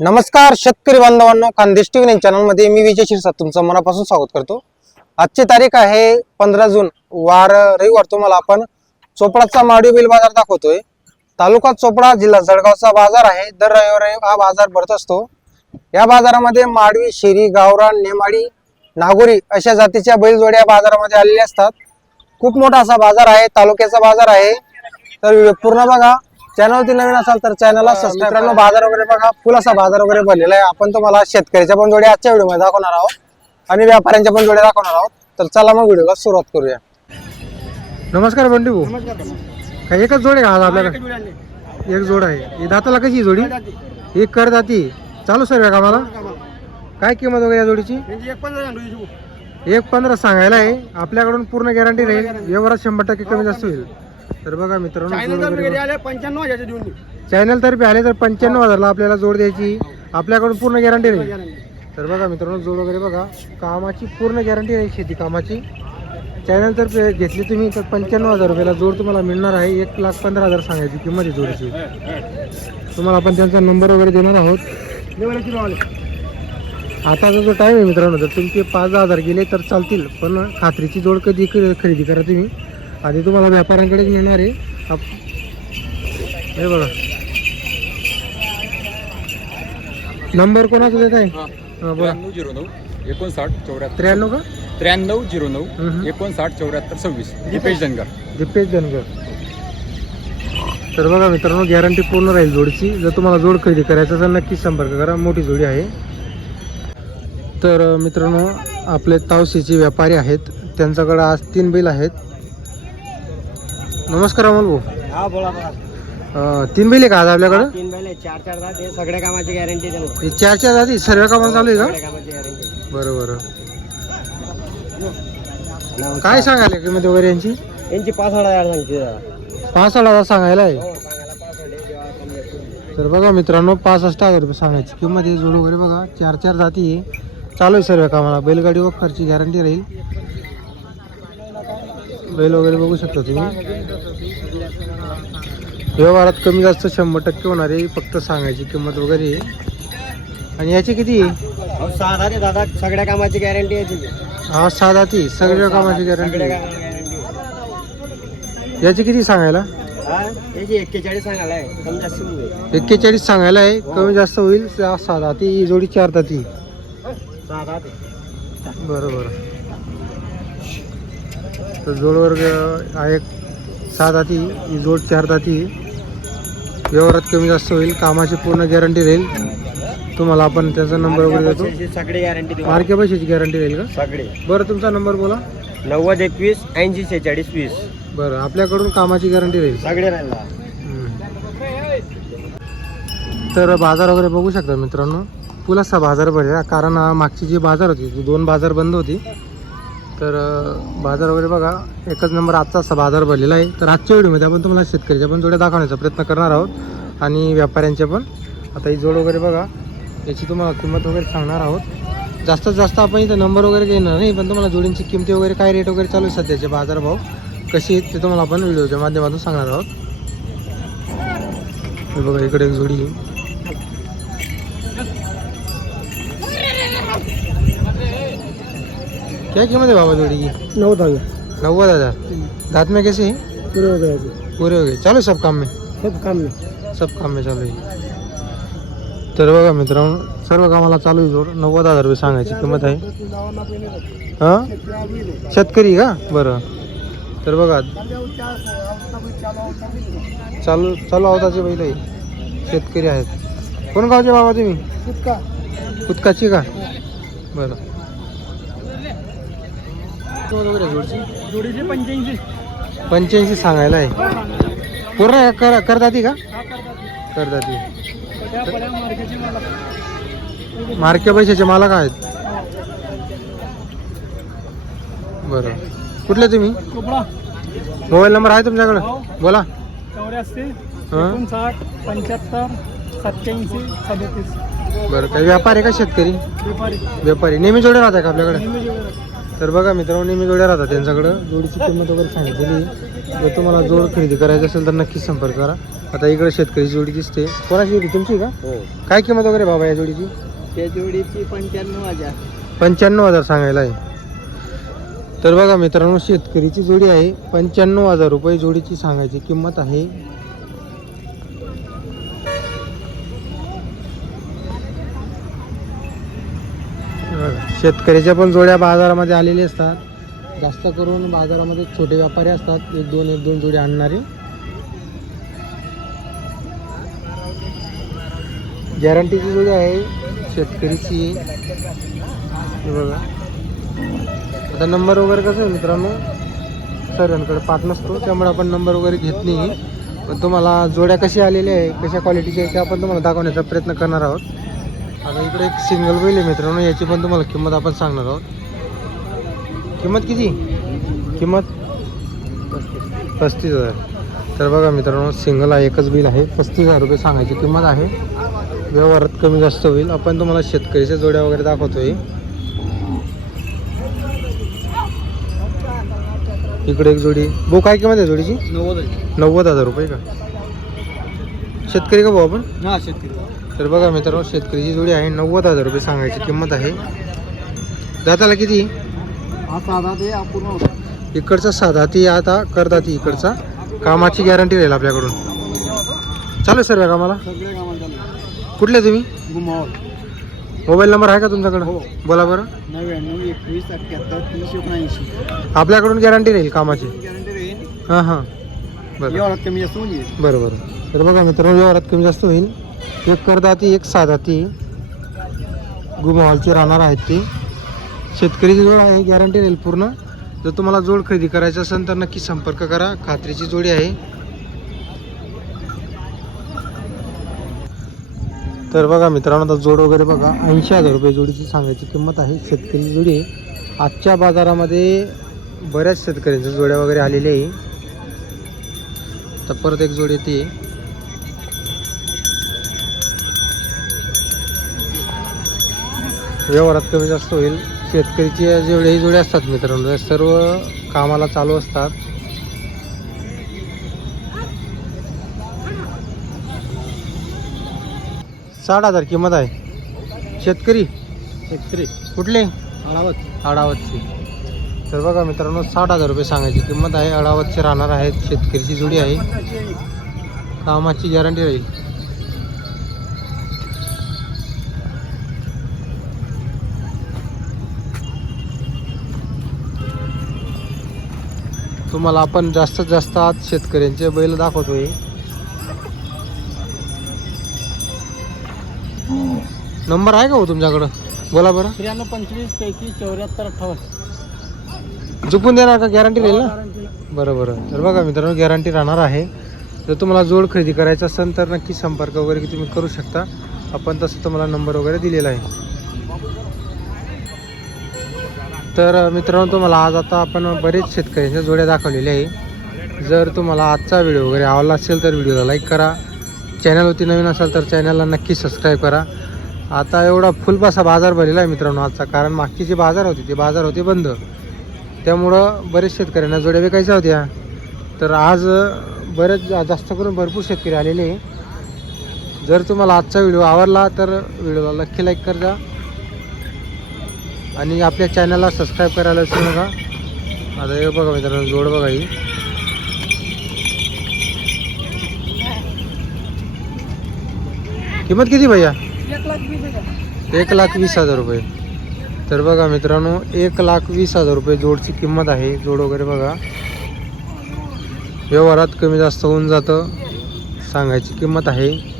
नमस्कार शेतकरी बांधवांनो खानदेश टीव्ही चॅनलमध्ये मी विजय शिरसाट तुमचं मनापासून स्वागत करतो. आजची तारीख आहे पंधरा जून वार रविवार तुम्हाला आपण चोपडाचा माडी बिल बाजार दाखवतोय. तालुका चोपडा जिल्हा जळगावचा बाजार आहे. दर रविवारी हा बाजार भरत असतो. या बाजारामध्ये माडवी शेरी गावरान नेमाडी नागोरी अशा जातीच्या बैलजोड्या बाजारामध्ये आलेल्या असतात. खूप मोठा असा बाजार आहे तालुक्याचा बाजार आहे. तर पूर्ण बघा. चॅनलवरती नवीन असाल तर चॅनलला सबस्क्राईब करा. बाजार वगैरे बघा. फुल असा बाजार वगैरे भरलेला आहे. आपण तुम्हाला शेतकऱ्याच्या पण जोड्या आजच्या व्हिडिओमध्ये दाखवणार आहोत. आणि व्यापाऱ्यांच्या पण जोड्या दाखवणार आहोत. तर चला मग व्हिडिओला सुरुवात करूया. नमस्कार भाऊ. काय एकच जोड आहे का आज आपल्याकडे? एक जोड आहे. ही दाताला कशी आहे जोडी? एक कर दाती चालू सर्व का मला काय किंमत वगैरे या जोडीची? एक पंधरा सांगायला आहे. आपल्याकडून पूर्ण गॅरंटी राहील. व्यवहारात शंभर टक्के कमी जास्त होईल. तर बघा मित्रांनो जोड वगैरे बघा. पंच्याण्णव हजारचे देऊन चॅनल तर्फे आले तर पंच्याण्णव हजारला आपल्याला जोड द्यायची. आपल्याकडून पूर्ण गॅरंटी राहील तर बघा मित्रांनो जोड वगैरे बघा. कामाची पूर्ण गॅरंटी राहील शेती कामाची. चॅनल तर्फे घेतली तुम्ही तर पंच्याण्णव हजार रुपयाला जोड तुम्हाला मिळणार आहे. एक लाख पंधरा हजार सांगायची किंमत आहे जोडीची. तुम्हाला आपण त्यांचा नंबर वगैरे देणार आहोत. आताचा जो टाईम आहे मित्रांनो जर तुमचे पाच दहा हजार गेले तर चालतील. पण खात्रीची जोड कधी खरेदी करा तुम्ही? आधी तुम्हाला व्यापाऱ्यांकडेच मिळणार आहे. आप- हे बघा. नंबर कोणाचा देत आहे? हा, बोला. त्र्याण्णव झिरो नऊ एकोणसाठ चौऱ्याहत्तर. त्र्याण्णव का? त्र्याण्णव झिरो नऊ. एकोणसाठ चौऱ्याहत्तर सव्वीस. दीपेश धनगर. दिपेश धनगर. तर बघा मित्रांनो गॅरंटी पूर्ण राहील जोडीची. जर तुम्हाला जोड खरेदी करायचं असेल नक्कीच संपर्क करा. मोठी जोडी आहे. तर अं, मित्रांनो आपले तावशीचे व्यापारी आहेत. त्यांच्याकडे आज तीन बैल आहेत. नमस्कार अमोल भाऊ. हा बोला बोला. अं, तीन बैल आहे का आज आपल्याकडं? तीन बैल चार चार दात हे सगळ्या कामाची गॅरंटी देणार. हे चार चार आधी सर्व कामाला चालू आहे सगळ्या का कामाची गॅरंटी बरं बरं. काय सांगायला किंमत वगैरे यांची? यांची पाच हजार सांगते. पाच हजार सांगायला आहे? हो सांगायला पाच हजार जेव्हा कमी असतो. तर बघा मित्रांनो पासष्ट हजार रुपये सांगायची किंमत आहे. जोड वगैरे बघा चार चार जाती आहे. चालू आहे सर्व कामाला. बैलगाडी व खर्ची गॅरंटी राहील. बैल वगैरे बघू शकता तुम्ही व्यवहारात कमी जास्त शंभर टक्के होणार आहे फक्त सांगायची किंमत वगैरे. आणि याची किती दात आहे दादा सगळ्या कामाची गॅरंटी आहे त्याची. हा सहा जाती सगळ्या कामाची गॅरंटी सगळ्या आहे. कामाची गॅरंटी याची किती सांगायला हा याची एक्केचाळीस सांगायला आहे कमी जास्त होऊन जाईल. एक्केचाळीस सांगायला आहे कमी जास्त होईल जाती ही जोडी चार दात आहे. तर जोड वर्ग हा एक सहा दाती ही जोड चार दाती व्यवहारात कमी जास्त होईल कामाची पूर्ण गॅरंटी राहील. तुम्हाला आपण त्याचा नंबर वगैरे देतो. सगळी गॅरंटी मार्के पैशाची गॅरंटी राहील का? सगळे. बरं तुमचा नंबर बोला. नव्वद एकवीस ऐंशी शेहेचाळीस वीस. बरं आपल्याकडून कामाची गॅरंटी राहील. सगळे राहिला तर बाजार वगैरे बघू शकता मित्रांनो. पुलासा बाजार भरला कारण मागची जी बाजार होती ती दोन बाजार बंद होती. तर बाजार वगैरे बघा. एकच नंबर आजचा असा बाजार भरलेला आहे. तर आजच्या व्हिडिओमध्ये आपण तुम्हाला शेतकऱ्याच्या पण जोड्या दाखवण्याचा प्रयत्न करणार आहोत. आणि व्यापाऱ्यांच्या पण. आता ही जोड वगैरे बघा. याची तुम्हाला किंमत वगैरे सांगणार आहोत. जास्तीत जास्त आपण इथं नंबर वगैरे घेणार नाही पण तुम्हाला जोडींची किमती वगैरे काय रेट वगैरे चालू आहे सध्याचे बाजारभाव कशी आहेत ते तुम्हाला आपण व्हिडिओच्या माध्यमातून सांगणार आहोत. हे बघा इकडे एक जोडी क्या कीमत है बाबा जोड़ी की? नऊ दहावी नव्वद हजार? दांत में कैसे हैं? पुरे हो गए पूरे हो गए। चालू सब काम में। सब काम में। सब काम में चालू आहे तर बघा मित्रांनो सर्व कामाला चालू आहे जोड नव्वद हजार रुपये सांगायची किंमत आहे. हां? शेतकरी का? बरं. तर बघा चालू चालू आवताचे बैल आहे. शेतकरी आहेत. कोण गावचे बाबा तुम्ही? उत्काची का? बरं. किंमत वगैरे जोडची जोडीचे पंच्याऐंशी. पंच्याऐंशी सांगायला आहे. पूर्ण कर करदाती का? करदाती. मार्के पैशाचे मालक आहेत. बरं. कुठले तुम्ही? मोबाईल नंबर आहे तुमच्याकडे? बोला. चौऱ्याऐंशी हां? एकोणसाठ पंच्याहत्तर सत्याऐंशी सदतीस. बरं. काही व्यापारी का शेतकरी? व्यापारी. व्यापारी. नेहमी जोडे राहतात का आपल्याकडे? तर बघा मित्रांनो नेहमी जोड्या राहतात त्यांच्याकडं. जोडीची किंमत वगैरे सांगितलेली जर तुम्हाला जोड खरेदी करायची असेल तर नक्कीच संपर्क करा. आता इकडे शेतकरी जोडी दिसते. कोणाची जोडी? तुमची का? हो. काय किंमत वगैरे बाबा या जोडीची? त्या जोडीची पंच्याण्णव हजार. पंच्याण्णव हजार सांगायला आहे. तर बघा मित्रांनो शेतकरीची जोडी आहे. पंच्याण्णव हजार रुपये जोडीची सांगायची किंमत आहे बघा, शेतकऱ्याच्या पण जोड्या बाजारामध्ये आलेल्या असतात. जास्त करून बाजारामध्ये छोटे व्यापारी असतात. एक दोन एक दोन जोडी आणणारे. गॅरंटीची जोडी आहे. शेतकरीची. बघा. आता नंबर वगैरे कसं आहे मित्रांनो? सर्वांकडे पाठ नसतो त्यामुळे आपण नंबर वगैरे घेत नाही. पण तुम्हाला जोड्या कशी आलेल्या आहे कशा क्वालिटीच्या आहे ते आपण तुम्हाला दाखवण्याचा प्रयत्न करणार आहोत. आता इकडे एक सिंगल बैल आहे मित्रांनो याची पण तुम्हाला किंमत आपण सांगणार आहोत. किंमत किती? किंमत? पस्तीस हजार. तर बघा मित्रांनो सिंगल आहे एकच बिल आहे. पस्तीस हजार रुपये सांगायची किंमत आहे. व्यवहारात कमी जास्त होईल. आपण तुम्हाला शेतकरीच्या जोड्या वगैरे दाखवतोय. इकडे एक जोडी. भाऊ काय किंमत आहे जोडीची? नव्वद नव्वद हजार रुपये का? शेतकरी का भाऊ आपण? हा शेतकरी. तर बघा मित्रांनो शेतकरीची जोडी आहे. नव्वद हजार रुपये सांगायची किंमत आहे. दाताला किती? हा साधा ते अपूर्ण होता. इकडचा साधा ती आता करता ती इकडचा. कामाची गॅरंटी राहील आपल्याकडून. चालू सर या कामाला? सगळे कामाला चालू कुठले तुम्ही? मोबाईल नंबर आहे का तुमच्याकडं? हो. बोला बरं. नव्याण्णव एकवीस अठ्ठ्याहत्तर तीस एकोणऐंशी. आपल्याकडून गॅरंटी राहील कामाची? गॅरंटी राहील. हां हां. बरं. व्यवहारात कमी जास्त होऊन जाईल. बरं बरं. तर बघा मित्रांनो व्यवहारात कमी जास्त होईल. एक करदाती एक साधाती गुमावालची राहणार आहेत ती. शेतकरीची जोड आहे गॅरंटी राहील पूर्ण. जर तुम्हाला जोड खरेदी करायचं असेल तर नक्की संपर्क करा. खात्रीची जोडी आहे. तर बघा मित्रांनो आता जोड वगैरे बघा. ऐंशी हजार रुपये जोडीची सांगायची किंमत आहे. शेतकरी जोडी आजच्या बाजारामध्ये बऱ्याच शेतकऱ्यांच्या जोड्या वगैरे आलेल्या आहे. तर परत एक जोडी येते. व्यवहारात कमी जास्त होईल. शेतकरीचे जेवढेही जोडे असतात मित्रांनो सर्व कामाला चालू असतात. साठ हजार किंमत आहे. शेतकरी? शेतकरी. कुठले? अडावत. अडावतची. तर बघा मित्रांनो साठ हजार रुपये सांगायची किंमत आहे. अडावतचे राहणार आहेत शेतकरीची जोडी आहे. कामाची गॅरंटी राहील. तुम्हाला आपण जास्तीत जास्त आज शेतकऱ्यांचे बैल दाखवतोय. नंबर आहे का हो तुमच्याकडं? बोला बरं. त्र्याण्णव पंचवीस पैकी चौऱ्याहत्तर अठ्ठावन्न. चुकून देणार का गॅरंटी राहील ना? बरं बरं. तर बघा मित्रांनो गॅरंटी राहणार आहे. जर तुम्हाला जोड खरेदी करायचा असेल तर नक्की संपर्क वगैरे तुम्ही करू शकता. आपण तसं तुम्हाला नंबर वगैरे दिलेला आहे. तर मित्रांनो तुम्हाला आज आता आपण बरेच शेतकऱ्यांच्या जोड्या दाखवलेल्या आहे. जर तुम्हाला आजचा व्हिडिओ वगैरे आवडला असेल तर व्हिडिओला लाईक करा. चॅनलवरती नवीन असाल तर चॅनलला नक्की सबस्क्राईब करा. आता एवढा फुलपासा बाजार भरलेला आहे मित्रांनो आजचा कारण मागची जी बाजार होती ते बाजार होते बंद. त्यामुळं बरेच शेतकऱ्यांना जोड्या विकायच्या होत्या. तर आज बरेच जास्त करून भरपूर शेतकरी आलेले आहे. जर तुम्हाला आजचा व्हिडिओ आवडला तर व्हिडिओला नक्की लाईक कर आणि आपल्या चॅनलला सबस्क्राईब करायला विसरू नका. आता हे बघा मित्रांनो जोड बघा ही. किंमत किती भैया? एक लाख वीस हजार रुपये. तर बघा मित्रांनो एक लाख वीस हजार रुपये जोडची किंमत आहे. जोड वगैरे बघा. व्यवहारात कमी जास्त होऊन जातं. सांगायची किंमत आहे.